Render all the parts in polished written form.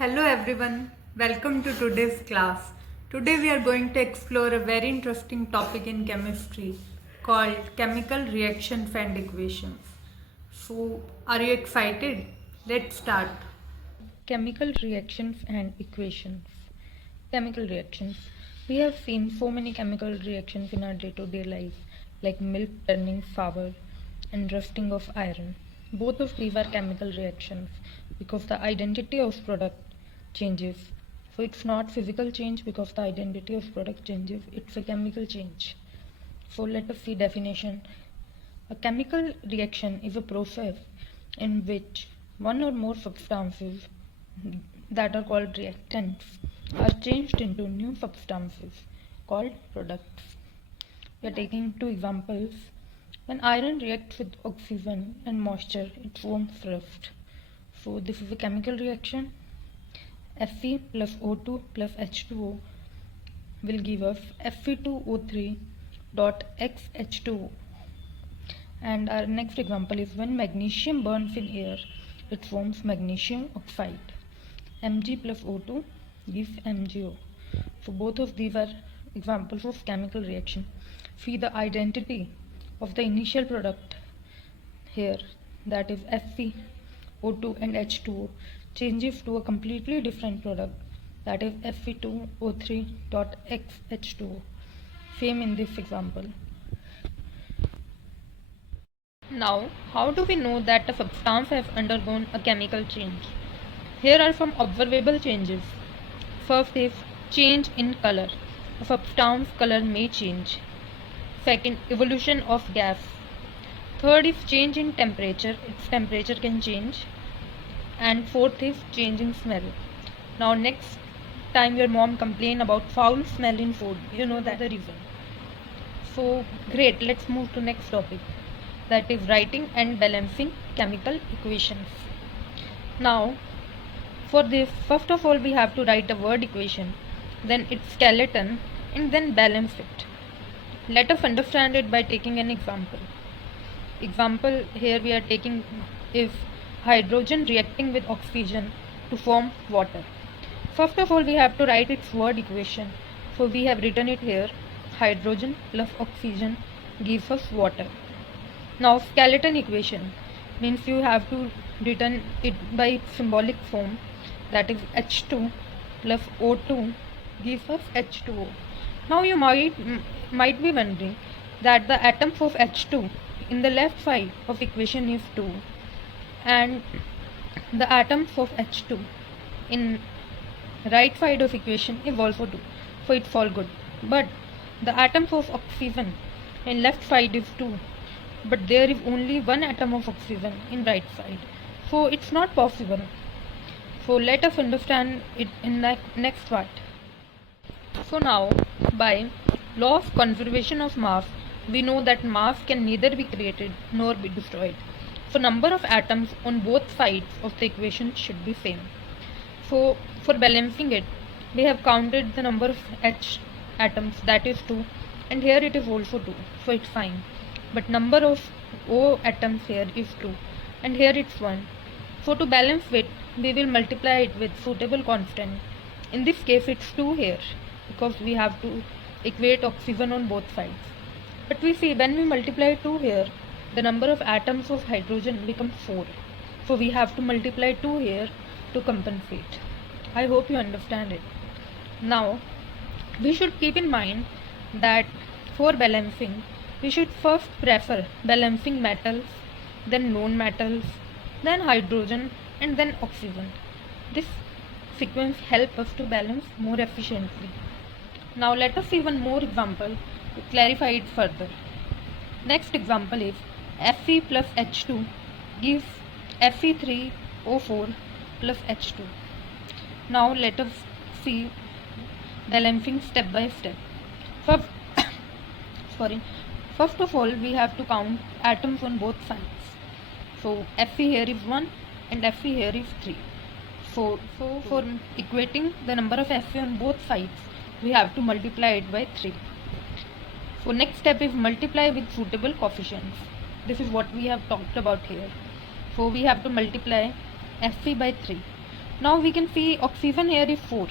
Hello everyone, welcome to today's class. Today we are going to explore a very interesting topic in chemistry called chemical reactions and equations. So, are you excited? Let's start. Chemical reactions and equations. Chemical reactions. We have seen so many chemical reactions in our day-to-day life, like milk turning sour and rusting of iron. Both of these are chemical reactions because the identity of product changes. So it's not physical change because the identity of product changes, it's a chemical change. So let us see definition. A chemical reaction is a process in which one or more substances that are called reactants are changed into new substances called products. We are taking two examples. When iron reacts with oxygen and moisture, it forms rust. So this is a chemical reaction. Fe plus O2 plus H2O will give us Fe2O3 dot XH2O. And our next example is when magnesium burns in air, it forms magnesium oxide. Mg plus O2 gives MgO. So both of these are examples of chemical reaction. See the identity of the initial product here, that is Fe, O2 and H2O, changes to a completely different product, that is Fe2O3 dot XH2O. Same in this example. Now, how do we know that a substance has undergone a chemical change? Here are some observable changes. First is change in color. A substance color may change. Second, evolution of gas. Third is change in temperature. Its temperature can change. And fourth is change in smell. Now, next time your mom complain about foul smell in food, you know that the reason. So great, let's move to next topic, that is writing and balancing chemical equations. Now for this, first of all we have to write a word equation, then its skeleton, and then balance it. Let us understand it by taking an example. Example here we are taking is hydrogen reacting with oxygen to form water. First of all we have to write its word equation. So we have written it here, hydrogen plus oxygen gives us water. Now skeleton equation means you have to written it by its symbolic form, that is H2 plus O2 gives us H2O. Now you might be wondering that the atoms of H2 in the left side of equation is 2 and the atoms of H2 in right side of equation is also 2. So it's all good. But the atoms of oxygen in left side is 2, but there is only one atom of oxygen in right side, so it's not possible. So let us understand it in the next part. So now, by law of conservation of mass, we know that mass can neither be created nor be destroyed. So number of atoms on both sides of the equation should be same. So for balancing it, we have counted the number of H atoms, that is 2, and here it is also 2, so it's fine. But number of O atoms here is 2 and here it's 1. So to balance it, we will multiply it with suitable constant. In this case it's 2 here because we have to equate oxygen on both sides. But we see when we multiply 2 here, the number of atoms of hydrogen becomes 4. So we have to multiply 2 here to compensate. I hope you understand it. Now we should keep in mind that for balancing, we should first prefer balancing metals, then non-metals, then hydrogen, and then oxygen. This sequence helps us to balance more efficiently. Now let us see one more example to clarify it further. Next example is Fe plus H2 gives Fe3O4 plus H2. Now let us see balancing step by step. First, First of all, we have to count atoms on both sides. So Fe here is 1 and Fe here is 3. So for equating the number of Fe on both sides, we have to multiply it by 3. So next step is multiply with suitable coefficients. This is what we have talked about here. So we have to multiply Fe by 3. Now we can see oxygen here is 4,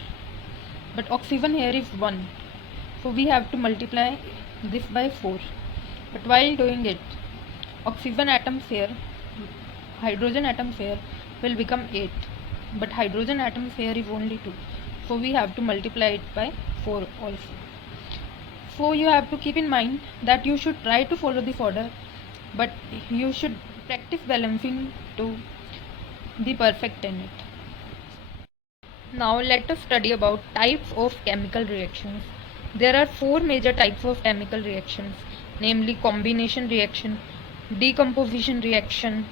but oxygen here is 1. So we have to multiply this by 4. But while doing it, oxygen atoms here, hydrogen atoms here will become 8. But hydrogen atoms here is only 2. So we have to multiply it by 4 also. So you have to keep in mind that you should try to follow this order, but you should practice balancing to be perfect in it. Now let us study about types of chemical reactions. There are 4 major types of chemical reactions, namely combination reaction, decomposition reaction,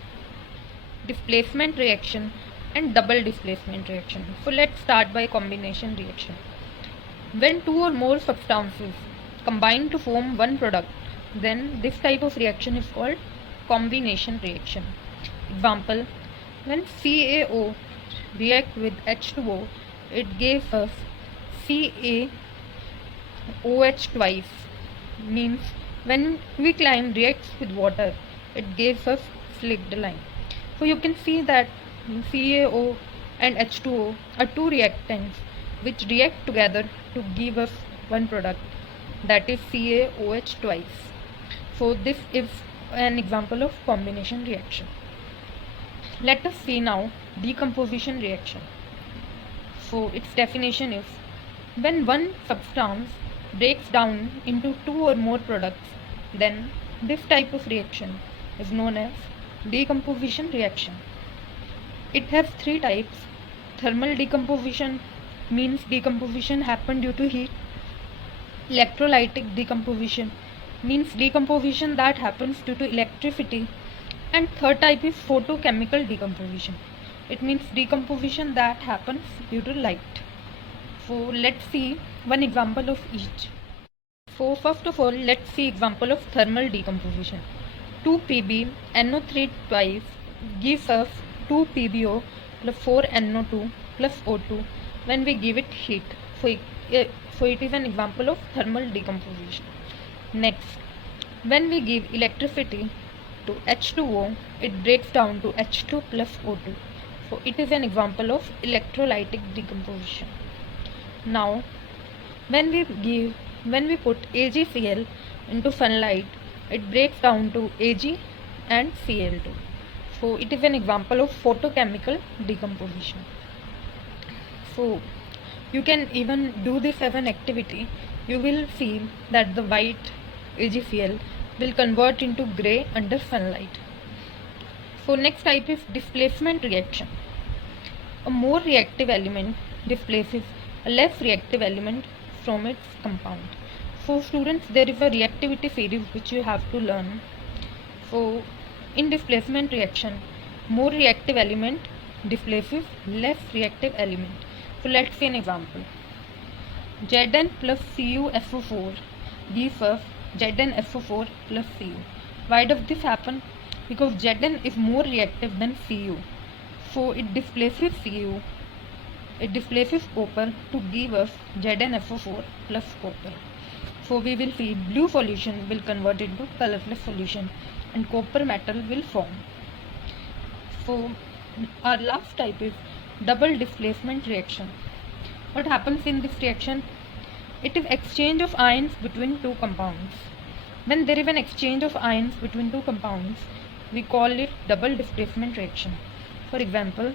displacement reaction, and double displacement reaction. So let's start by combination reaction. When 2 or more substances combine to form one product, then this type of reaction is called combination reaction. Example, when CaO react with H2O, it gives us CaOH twice. Means when quicklime reacts with water, it gives us slicked lime. So you can see that CaO and H2O are two reactants which react together to give us one product, that is CaOH twice. So this is an example of combination reaction. Let us see now decomposition reaction. So its definition is when one substance breaks down into 2 or more products, then this type of reaction is known as decomposition reaction. It has 3 types. Thermal decomposition means decomposition happen due to heat. Electrolytic decomposition means decomposition that happens due to electricity. And third type is photochemical decomposition. It means decomposition that happens due to light. So let's see one example of each. So first of all, let's see example of thermal decomposition. 2 Pb NO3 twice gives us 2 PbO plus 4 NO2 plus O2 when we give it heat. So it is an example of thermal decomposition. Next, when we give electricity to H2O, it breaks down to H2 plus O2. So it is an example of electrolytic decomposition. Now, when we put AgCl into sunlight, it breaks down to Ag and Cl2. So it is an example of photochemical decomposition. So you can even do this as an activity. You will see that the white AgCl will convert into grey under sunlight. So next type is displacement reaction. A more reactive element displaces a less reactive element from its compound. So students, there is a reactivity series which you have to learn. So in displacement reaction, more reactive element displaces less reactive element. So let's see an example. Zn plus CuSO4 gives us ZnSO4 plus Cu. Why does this happen? Because Zn is more reactive than Cu. So it displaces Cu. It displaces copper to give us ZnSO4 plus copper. So we will see blue solution will convert into colorless solution and copper metal will form. So our last type is double displacement reaction. What happens in this reaction? It is exchange of ions between two compounds. When there is an exchange of ions between two compounds, we call it double displacement reaction. For example,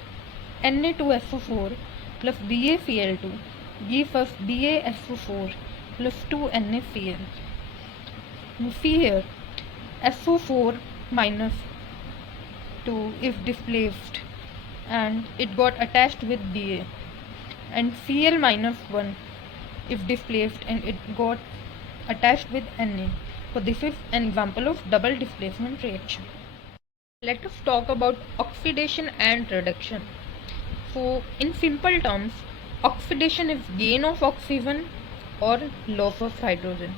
Na2SO4 plus BaCl2 gives us BaSO4 plus 2NaCl. You see here, SO4 minus 2 is displaced and it got attached with Ba, and Cl minus 1 is displaced and it got attached with Na. So this is an example of double displacement reaction. Let us talk about oxidation and reduction. So in simple terms, oxidation is gain of oxygen or loss of hydrogen.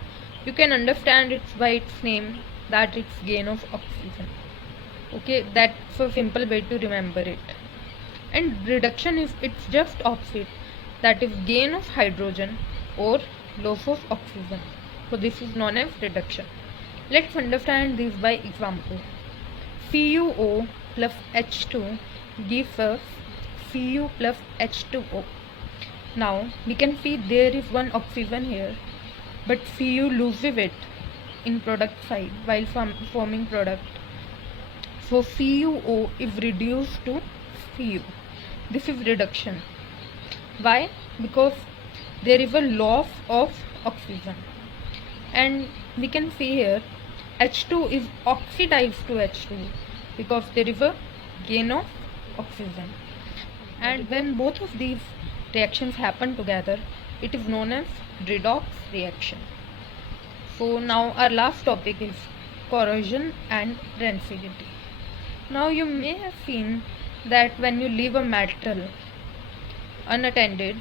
You can understand it by its name that it's gain of oxygen. Okay, that's a simple way to remember it. And reduction is its just opposite, that is gain of hydrogen or loss of oxygen. So this is known as reduction. Let's understand this by example. CuO plus H2 gives us Cu plus H2O. Now we can see there is one oxygen here, but Cu loses it in product side while forming product. So CuO is reduced to Cu. This is reduction. Why? Because there is a loss of oxygen. And we can see here H2 is oxidized to H2 because there is a gain of oxygen. And when both of these reactions happen together, it is known as redox reaction. So now our last topic is corrosion and rancidity. Now you may have seen that when you leave a metal unattended,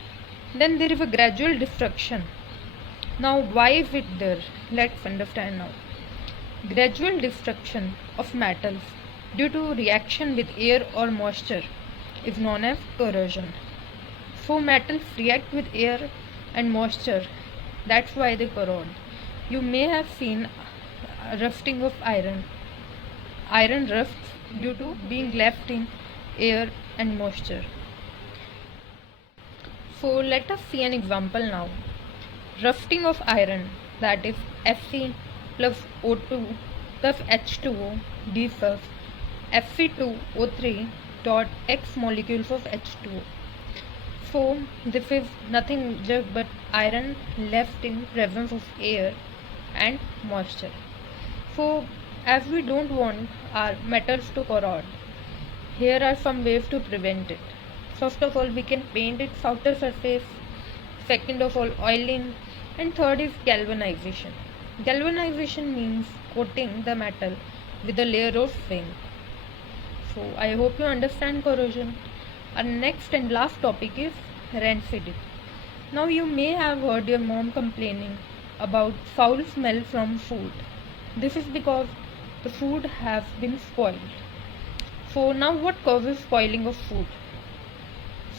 then there is a gradual destruction. Now why is it there? Let's understand now. Gradual destruction of metals due to reaction with air or moisture is known as corrosion. So metals react with air and moisture, that's why they corrode. You may have seen rusting of iron. Iron rusts due to being left in air and moisture. So let us see an example now. Rusting of iron, that is Fe plus O2 plus H2O differs Fe2O3 dot X molecules of H2O. So this is nothing just but iron left in presence of air and moisture. So as we don't want our metals to corrode, here are some ways to prevent it. First of all, we can paint its outer surface. Second of all, oiling. And third is galvanization. Galvanization means coating the metal with a layer of zinc. So I hope you understand corrosion. Our next and last topic is rancidity. Now you may have heard your mom complaining about foul smell from food. This is because the food has been spoiled. So now what causes spoiling of food?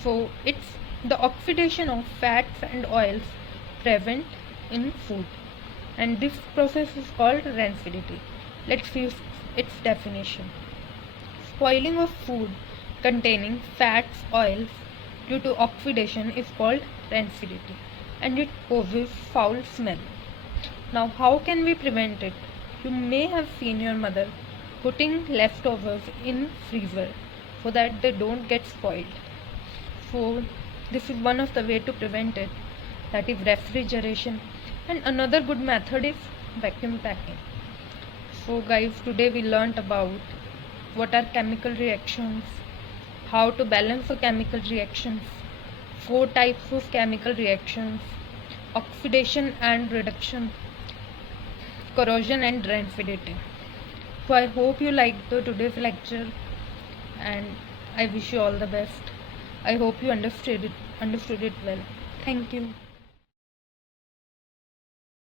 So it's the oxidation of fats and oils present in food, and this process is called rancidity. Let's see its definition. Spoiling of food containing fats, oils due to oxidation is called rancidity, and it causes foul smell. Now how can we prevent it? You may have seen your mother putting leftovers in freezer so that they don't get spoiled. So this is one of the way to prevent it, that is refrigeration. And another good method is vacuum packing. So guys, today we learnt about what are chemical reactions, how to balance the chemical reactions, 4 types of chemical reactions, oxidation and reduction, corrosion and rancidity. So I hope you liked today's lecture, and I wish you all the best. I hope you understood it well. Thank you.